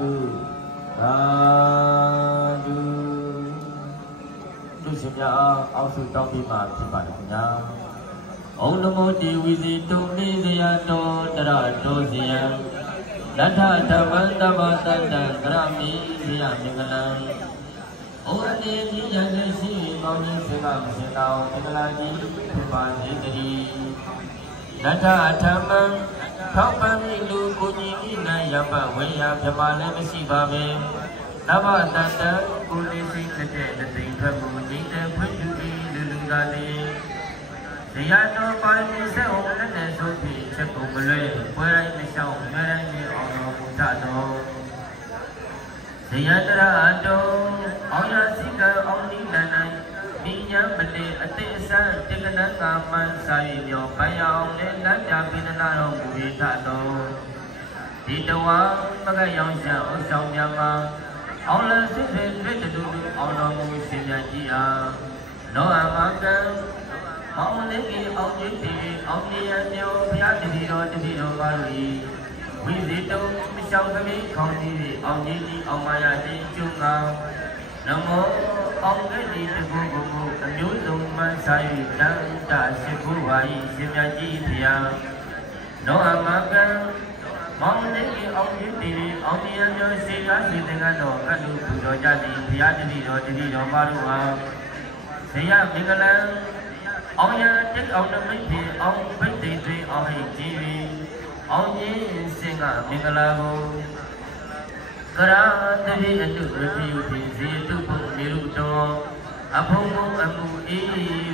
ธุสาธุลูกศิษย์များအောက်စုတောင်းပြီးမှဖြစ်ပါတယ်ခင်ဗျာဩနမောတိဝိဇိတုံနိဇယတောတရတောဇယံလတ္ထဓမ္မတဗ္ဗတတ္တကရမိဇယမင်္ဂလံဩအနေကြီးရတဲ့ရှိကောင်းကြီးစေကမစင်တော်မင်္ဂလာကြီးဖြစ်ပါစေတည်းလတ္ထဓမ္မထောက်ပံ့မိလူကိုကြီးဤနံယပဝေယပြပါလည်းမရှိပါပဲတဗ္ဗတတ္တကိုလေးစိတ်တဲ့တသိမ့်ထွက်ကိုညီတဲ့ဖွင့်ယူပြီးလူလူကလေးဇယတော်ပါရမီစေအောင်လက်နဲ့ဆိုပြီးချက်ကိုမလွဲပွဲတိုင်းမလျှောက်မဲတိုင်းမြေအောင်တော်မူတတ်တော်ဇယတရတော်အောင်ရစီကံအောင်နိလန်နိုင်မိညာမလေးအတိအစံတေကနကာမန်စာရည်မြော်ပိုင်အောင်နဲ့လက်ပြပိဏနာတော်မူရတတ်တော်ဒီတဝါမကရောင်ရှာဥဆောင်များမှာအောင်လစစ်စစ်တွေ့တူအောင်တော်မူရှင်မြတ်ကြီးအားလောအမကံအောင်လေးကြီးအောင်ကြီးတီအောင်ကြီးအမျိုးဘုရားတတိတော်ပါလို့ဝိဇိတုံမလျှောက်သမီးခေါင်းကြီးအောင်ကြီးအောင်မရခြင်းကျုံကနမောအောင်လေးကြီးတကူကိုအမျိုးစုံမှန်စာ၍တန်တာရှိခိုးပါ၏ရှင်မြတ်ကြီးဘုရားလောအမကံမောင်လေးကြီးအောင်ကြီးတီအောင်ကြီးအမျိုးစေကားစေတကတော်ကတုပူတော်ကြသည်ဘုရားတတိတော်ပါလို့ဟာဇယမင်္ဂလံအောင်ရတက်အောင်နမိတ်ဖြင့်အောင်ပိတ်သိသိအောင်ဟိတ်ကြည်အောင်ကြီးစင်ကမင်္ဂလာကိုကရာတတိအတုရတိယဖြင့်ဇေတုဘုနေရုတော်အဖုံဘုံအမှုအေး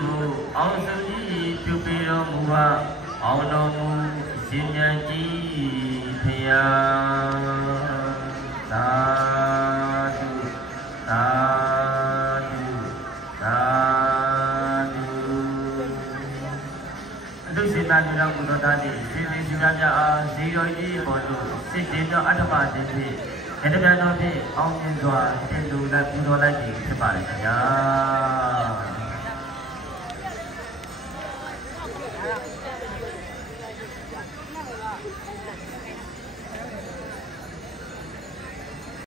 ကိုအောင်စုကြီးပြုပြီးတော်မူဟာအောင်တော်မူရှင်မြတ်ကြီးဖရာသာဓုသာဓုသာနာတိတော်ဘုရားသားတိစေတီစုများများအားဇီတော်ကြီးပေါ်သို့စစ်တေတော်အတ္တမတင်ဖြင့်အတ္တကံတော်ဖြင့်အောင်မြင်စွာတင်လူလက်ပူတော်လိုက်ပြီဖြစ်ပါလေခင်ဗျာ